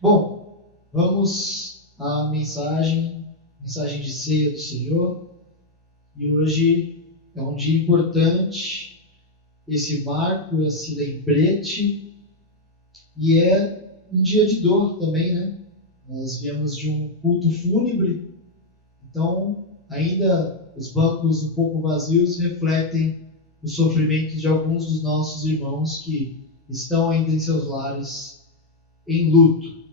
Bom, vamos à mensagem de ceia do Senhor. E hoje é um dia importante, esse marco, esse lembrete, e é um dia de dor também, né? Nós viemos de um culto fúnebre, então ainda os bancos um pouco vazios refletem o sofrimento de alguns dos nossos irmãos que estão ainda em seus lares em luto.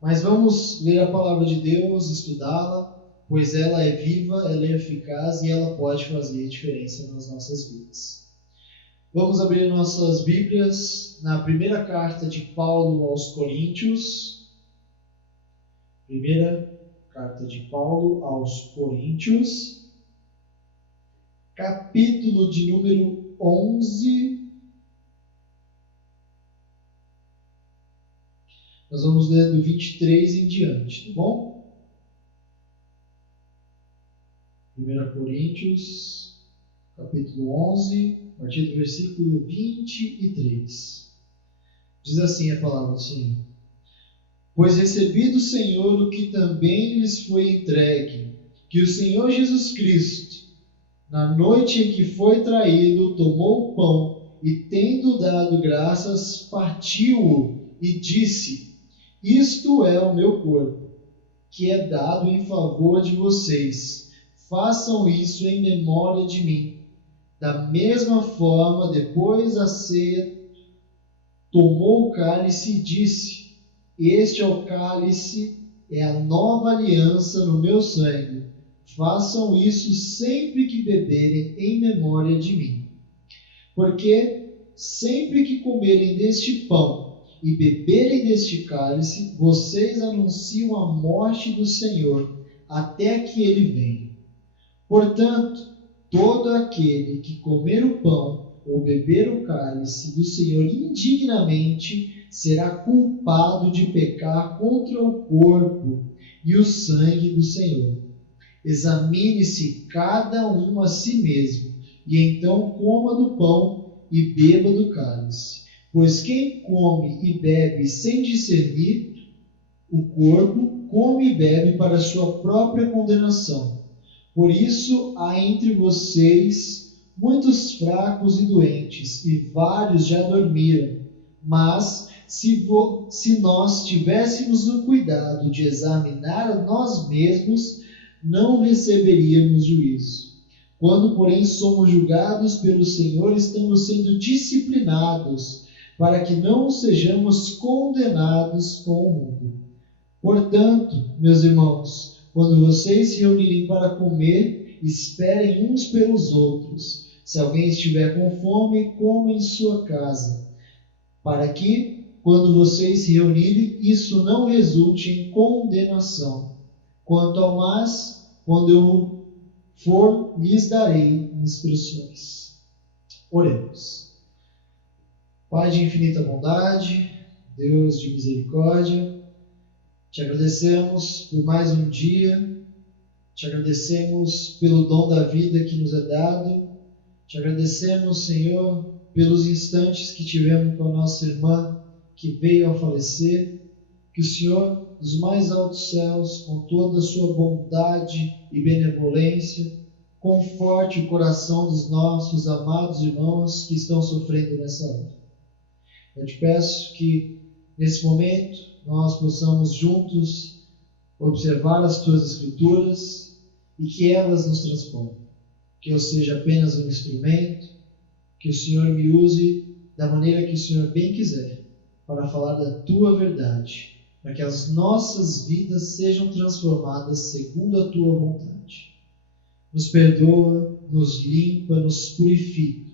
Mas vamos ler a palavra de Deus, estudá-la, pois ela é viva, ela é eficaz e ela pode fazer diferença nas nossas vidas. Vamos abrir nossas Bíblias na primeira carta de Paulo aos Coríntios. Primeira carta de Paulo aos Coríntios, capítulo de número 11. Nós vamos ler do 23 em diante, tá bom? 1 Coríntios, capítulo 11, a partir do versículo 23. Diz assim a palavra do Senhor: Pois recebi do Senhor o que também lhes foi entregue, que o Senhor Jesus Cristo, na noite em que foi traído, tomou o pão e, tendo dado graças, partiu-o e disse: Isto é o meu corpo, que é dado em favor de vocês. Façam isso em memória de mim. Da mesma forma, depois da ceia, tomou o cálice e disse: Este é o cálice, é a nova aliança no meu sangue. Façam isso sempre que beberem em memória de mim. Porque sempre que comerem deste pão e beberem deste cálice, vocês anunciam a morte do Senhor até que ele venha. Portanto, todo aquele que comer o pão ou beber o cálice do Senhor indignamente será culpado de pecar contra o corpo e o sangue do Senhor. Examine-se cada um a si mesmo, e então coma do pão e beba do cálice. Pois quem come e bebe sem discernir o corpo, come e bebe para a sua própria condenação. Por isso há entre vocês muitos fracos e doentes, e vários já dormiram. Mas se nós tivéssemos o cuidado de examinar a nós mesmos, não receberíamos juízo. Quando, porém, somos julgados pelo Senhor, estamos sendo disciplinados, para que não sejamos condenados com o mundo. Portanto, meus irmãos, quando vocês se reunirem para comer, esperem uns pelos outros. Se alguém estiver com fome, coma em sua casa, para que, quando vocês se reunirem, isso não resulte em condenação. Quanto ao mais, quando eu for, lhes darei instruções. Oremos. Pai de infinita bondade, Deus de misericórdia, te agradecemos por mais um dia, te agradecemos pelo dom da vida que nos é dado, te agradecemos, Senhor, pelos instantes que tivemos com a nossa irmã que veio a falecer. Que o Senhor, dos mais altos céus, com toda a sua bondade e benevolência, conforte o coração dos nossos amados irmãos que estão sofrendo nessa hora. Eu te peço que, nesse momento, nós possamos juntos observar as tuas escrituras e que elas nos transformem. Que eu seja apenas um instrumento, que o Senhor me use da maneira que o Senhor bem quiser, para falar da tua verdade, para que as nossas vidas sejam transformadas segundo a tua vontade. Nos perdoa, nos limpa, nos purifica,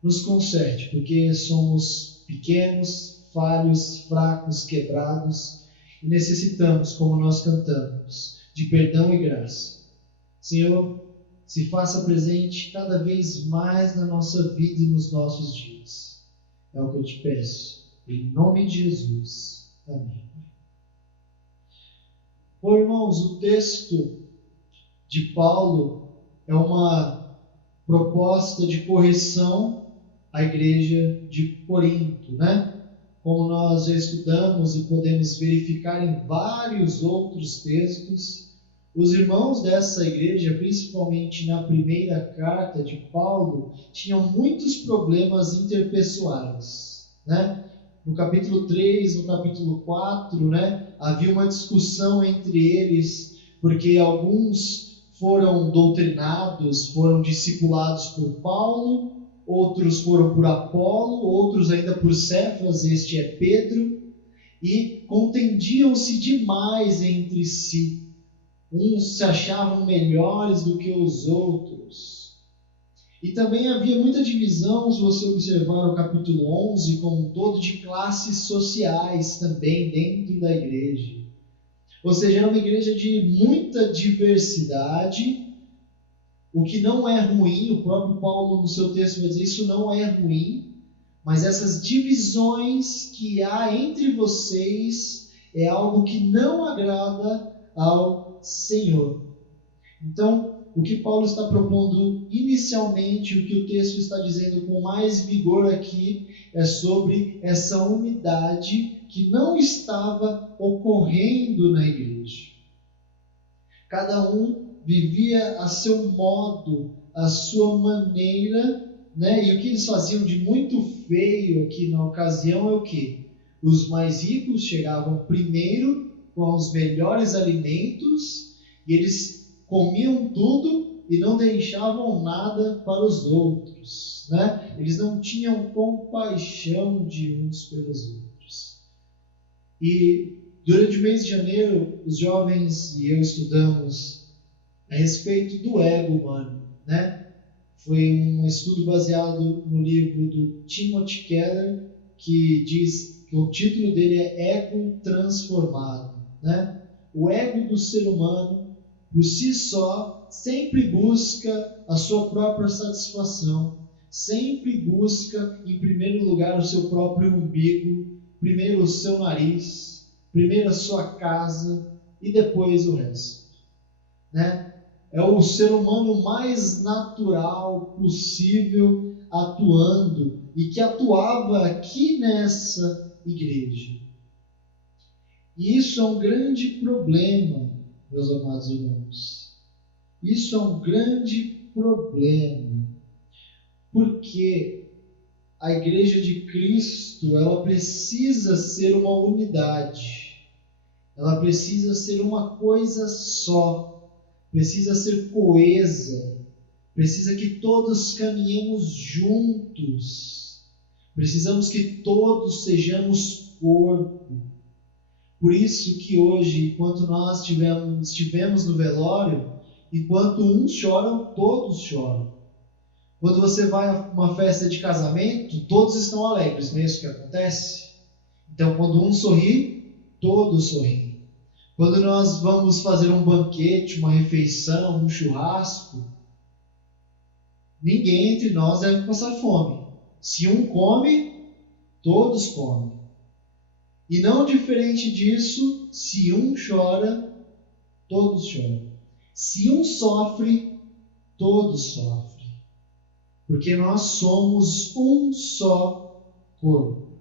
nos conserte, porque somos pequenos, falhos, fracos, quebrados, e necessitamos, como nós cantamos, de perdão e graça. Senhor, se faça presente cada vez mais na nossa vida e nos nossos dias. É o que eu te peço, em nome de Jesus. Amém. Bom, irmãos, o texto de Paulo é uma proposta de correção à igreja de Corinto, né? como nós já estudamos e podemos verificar em vários outros textos, os irmãos dessa igreja, principalmente na primeira carta de Paulo, tinham muitos problemas interpessoais, né? No capítulo 3, no capítulo 4, né, havia uma discussão entre eles, porque alguns foram doutrinados, foram discipulados por Paulo, outros foram por Apolo, outros ainda por Cefas, este é Pedro, e contendiam-se demais entre si. Uns se achavam melhores do que os outros. E também havia muita divisão, se você observar o capítulo 11, como um todo, de classes sociais também dentro da igreja. Ou seja, era uma igreja de muita diversidade, o que não é ruim. O próprio Paulo no seu texto vai dizer, isso não é ruim, mas essas divisões que há entre vocês é algo que não agrada ao Senhor. Então, o que Paulo está propondo inicialmente, o que o texto está dizendo com mais vigor aqui, é sobre essa unidade que não estava ocorrendo na igreja. Cada um vivia a seu modo, a sua maneira, né? E o que eles faziam de muito feio aqui na ocasião é o quê? Os mais ricos chegavam primeiro com os melhores alimentos e eles comiam tudo e não deixavam nada para os outros, né? Eles não tinham compaixão de uns pelos outros. E durante o mês de janeiro, os jovens e eu estudamos a respeito do ego humano, né? Foi um estudo baseado no livro do Timothy Keller, que diz que o título dele é Ego Transformado, né? O ego do ser humano, por si só, sempre busca a sua própria satisfação, sempre busca, em primeiro lugar, o seu próprio umbigo, primeiro o seu nariz, primeiro a sua casa e depois o resto, né? É o ser humano mais natural possível atuando e que atuava aqui nessa igreja. E isso é um grande problema, meus amados irmãos. Isso é um grande problema, porque a igreja de Cristo, ela precisa ser uma unidade, ela precisa ser uma coisa só, precisa ser coesa, precisa que todos caminhemos juntos, precisamos que todos sejamos corpo. Por isso que hoje, enquanto nós estivemos no velório, enquanto uns choram, todos choram. Quando você vai a uma festa de casamento, todos estão alegres, não é isso que acontece? Então, quando um sorri, todos sorriem. Quando nós vamos fazer um banquete, uma refeição, um churrasco, ninguém entre nós deve passar fome. Se um come, todos comem. E não diferente disso, se um chora, todos choram. Se um sofre, todos sofrem. Porque nós somos um só corpo.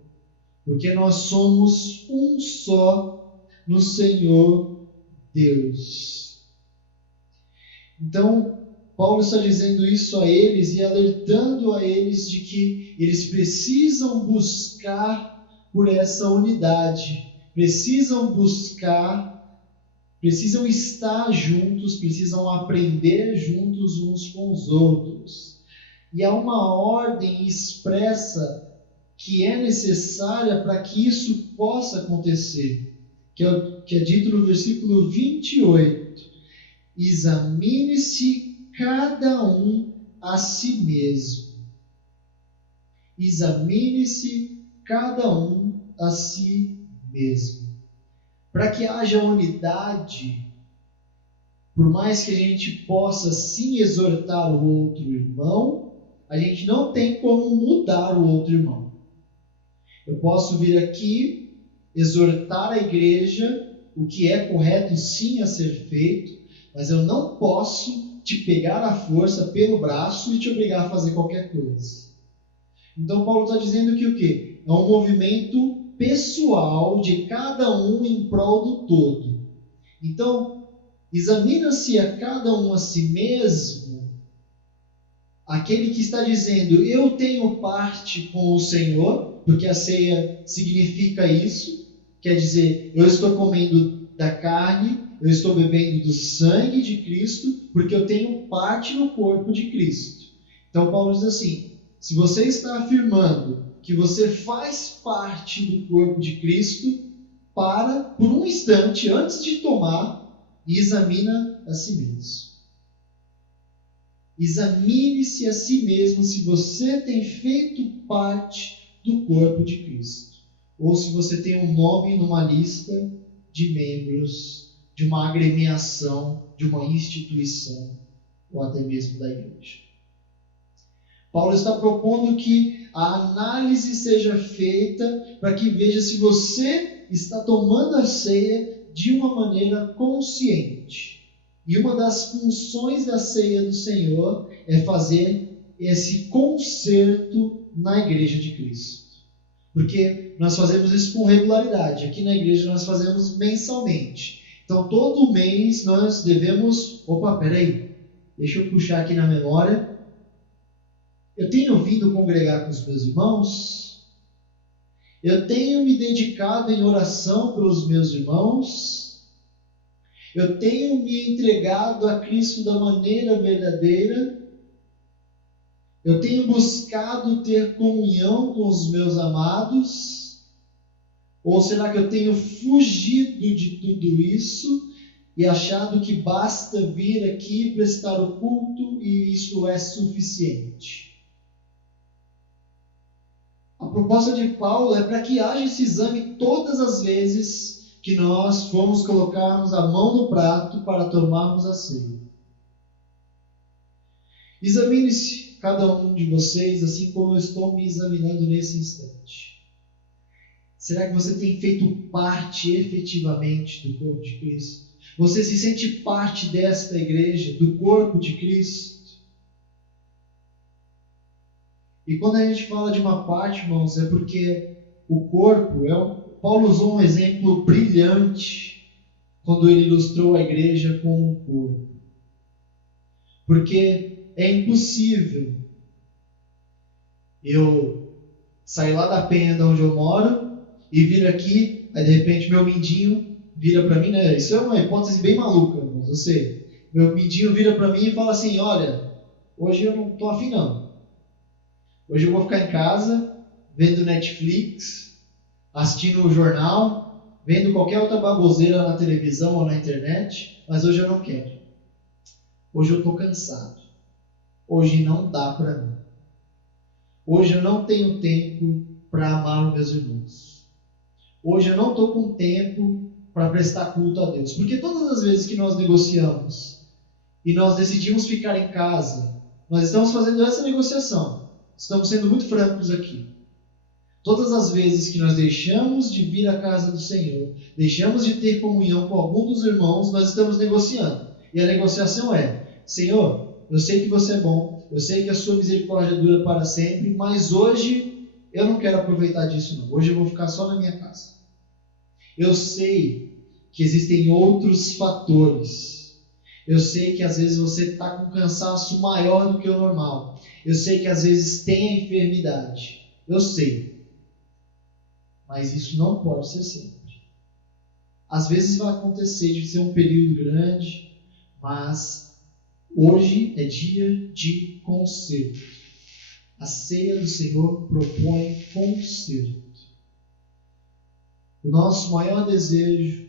Porque nós somos um só no Senhor Deus. Então, Paulo está dizendo isso a eles e alertando a eles de que eles precisam buscar por essa unidade, precisam estar juntos, precisam aprender juntos uns com os outros. E há uma ordem expressa que é necessária para que isso possa acontecer, que é dito no versículo 28. Examine-se cada um a si mesmo. Examine-se cada um a si mesmo. Para que haja unidade, por mais que a gente possa sim exortar o outro irmão, a gente não tem como mudar o outro irmão. Eu posso vir aqui, exortar a igreja, o que é correto sim a ser feito, mas eu não posso te pegar à força pelo braço e te obrigar a fazer qualquer coisa. Então Paulo está dizendo que o quê? É um movimento pessoal de cada um em prol do todo. Então, examina-se a cada um a si mesmo. Aquele que está dizendo, eu tenho parte com o Senhor, porque a ceia significa isso, quer dizer, eu estou comendo da carne, eu estou bebendo do sangue de Cristo, porque eu tenho parte no corpo de Cristo. Então Paulo diz assim, se você está afirmando que você faz parte do corpo de Cristo, para, por um instante, antes de tomar, e examina a si mesmo. Examine-se a si mesmo se você tem feito parte do corpo de Cristo. Ou se você tem um nome numa lista de membros de uma agremiação, de uma instituição, ou até mesmo da igreja. Paulo está propondo que a análise seja feita para que veja se você está tomando a ceia de uma maneira consciente. E uma das funções da ceia do Senhor é fazer esse conserto na igreja de Cristo. Porque nós fazemos isso com regularidade. Aqui na igreja nós fazemos mensalmente. Então todo mês nós devemos... Opa, peraí. Deixa eu puxar aqui na memória. Eu tenho vindo congregar com os meus irmãos? Eu tenho me dedicado em oração pelos meus irmãos? Eu tenho me entregado a Cristo da maneira verdadeira? Eu tenho buscado ter comunhão com os meus amados? Ou será que eu tenho fugido de tudo isso e achado que basta vir aqui prestar o culto e isso é suficiente? A proposta de Paulo é para que haja esse exame todas as vezes que nós fomos colocarmos a mão no prato para tomarmos a ceia. Examine-se cada um de vocês, assim como eu estou me examinando nesse instante. Será que você tem feito parte efetivamente do corpo de Cristo? Você se sente parte desta igreja, do corpo de Cristo? E quando a gente fala de uma parte, irmãos, é porque o corpo Paulo usou um exemplo brilhante quando ele ilustrou a igreja com o corpo. Porque é impossível eu sair lá da penha de onde eu moro e vir aqui, aí de repente meu mindinho vira para mim, né? Isso é uma hipótese bem maluca, mas eu sei. Meu mindinho vira para mim e fala assim, olha, hoje eu não estou afim não. Hoje eu vou ficar em casa, vendo Netflix, assistindo o jornal, vendo qualquer outra baboseira na televisão ou na internet, mas hoje eu não quero. Hoje eu estou cansado. Hoje não dá para mim. Hoje eu não tenho tempo para amar os meus irmãos. Hoje eu não estou com tempo para prestar culto a Deus. Porque todas as vezes que nós negociamos e nós decidimos ficar em casa, nós estamos fazendo essa negociação. Estamos sendo muito francos aqui. Todas as vezes que nós deixamos de vir à casa do Senhor, deixamos de ter comunhão com algum dos irmãos, nós estamos negociando. E a negociação é, Senhor, eu sei que você é bom, eu sei que a sua misericórdia dura para sempre, mas hoje eu não quero aproveitar disso não. Hoje eu vou ficar só na minha casa. Eu sei que existem outros fatores. Eu sei que às vezes você está com cansaço maior do que o normal. Eu sei que às vezes tem a enfermidade. Eu sei. Mas isso não pode ser sempre. Às vezes vai acontecer de ser um período grande, mas hoje é dia de conserto. A ceia do Senhor propõe conserto. O nosso maior desejo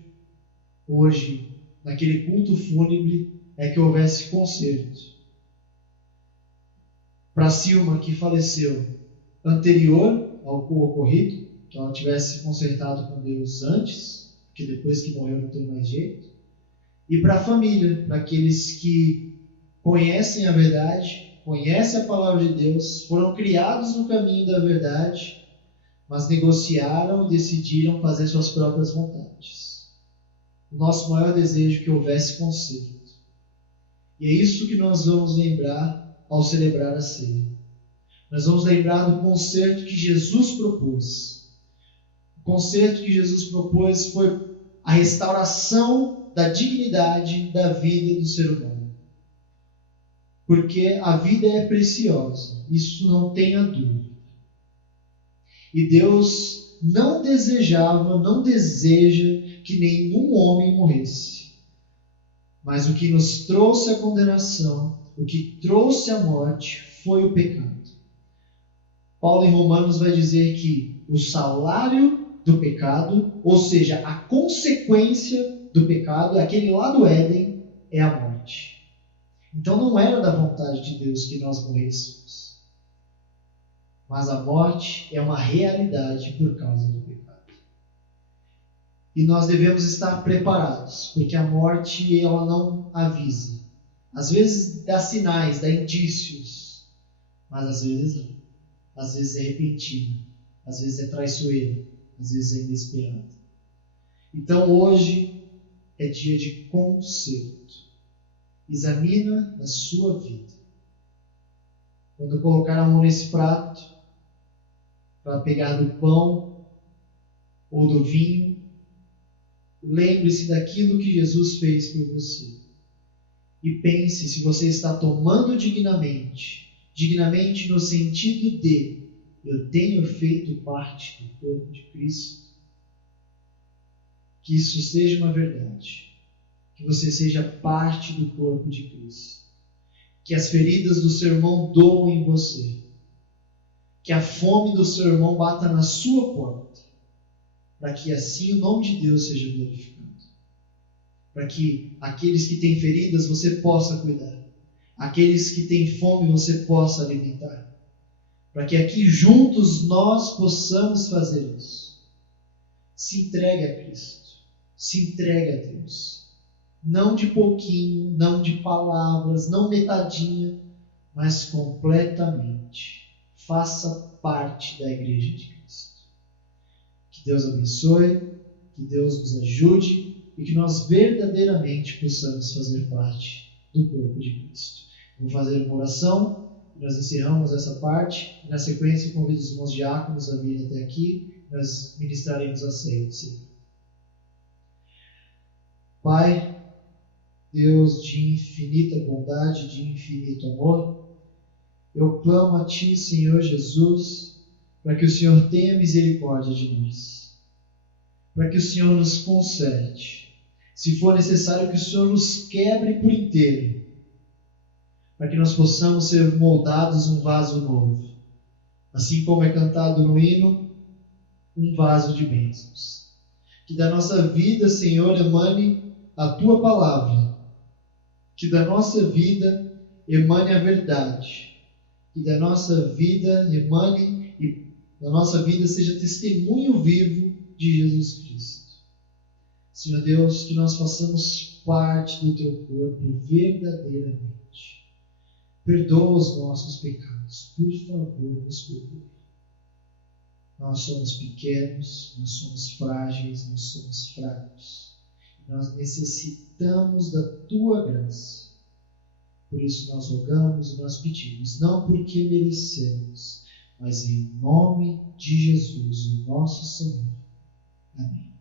hoje, naquele culto fúnebre, é que houvesse conserto. Para Silma, que faleceu anterior ao ocorrido, que ela tivesse se consertado com Deus antes, porque depois que morreu não tem mais jeito. E para a família, para aqueles que conhecem a verdade, conhecem a palavra de Deus, foram criados no caminho da verdade, mas negociaram e decidiram fazer suas próprias vontades. O nosso maior desejo é que houvesse conserto. E é isso que nós vamos lembrar ao celebrar a ceia. Nós vamos lembrar do conserto que Jesus propôs. O conserto que Jesus propôs foi a restauração da dignidade da vida do ser humano. Porque a vida é preciosa, isso não tenha dúvida. E Deus não desejava, não deseja que nenhum homem morresse. Mas o que nos trouxe a condenação, o que trouxe a morte, foi o pecado. Paulo em Romanos vai dizer que o salário do pecado, ou seja, a consequência do pecado, aquele lá do Éden, é a morte. Então não era da vontade de Deus que nós morrêssemos. Mas a morte é uma realidade por causa do pecado. E nós devemos estar preparados, porque a morte ela não avisa. Às vezes dá sinais, dá indícios, mas às vezes não. Às vezes é repentina, às vezes é traiçoeira, às vezes é inesperada. Então hoje é dia de conserto. Examina a sua vida. Quando colocar a mão nesse prato, para pegar do pão ou do vinho, lembre-se daquilo que Jesus fez por você. E pense se você está tomando dignamente. Dignamente no sentido de eu tenho feito parte do corpo de Cristo. Que isso seja uma verdade. Que você seja parte do corpo de Cristo. Que as feridas do seu irmão doam em você. Que a fome do seu irmão bata na sua porta. Para que assim o nome de Deus seja glorificado. Para que aqueles que têm feridas você possa cuidar. Aqueles que têm fome você possa alimentar. Para que aqui juntos nós possamos fazer isso. Se entregue a Cristo. Se entregue a Deus. Não de pouquinho, não de palavras, não metadinha, mas completamente. Faça parte da Igreja de Cristo. Que Deus abençoe, que Deus nos ajude e que nós verdadeiramente possamos fazer parte do corpo de Cristo. Vou fazer uma oração, nós encerramos essa parte, e na sequência convido os irmãos diáconos a virem até aqui, nós ministraremos a ceia do Senhor. Pai, Deus de infinita bondade, de infinito amor, eu clamo a Ti, Senhor Jesus, para que o Senhor tenha misericórdia de nós, para que o Senhor nos conserte, se for necessário que o Senhor nos quebre por inteiro, para que nós possamos ser moldados um vaso novo, assim como é cantado no hino, um vaso de bênçãos. Que da nossa vida, Senhor, emane a Tua palavra, que da nossa vida emane a verdade, que da nossa vida emane e da nossa vida seja testemunho vivo de Jesus Cristo. Senhor Deus, que nós façamos parte do Teu corpo verdadeiramente. Perdoa os nossos pecados, por favor, nos perdoe. Nós somos pequenos, nós somos frágeis, nós somos fracos. Nós necessitamos da Tua graça. Por isso nós rogamos e nós pedimos, não porque merecemos, mas em nome de Jesus, o nosso Senhor. Amém.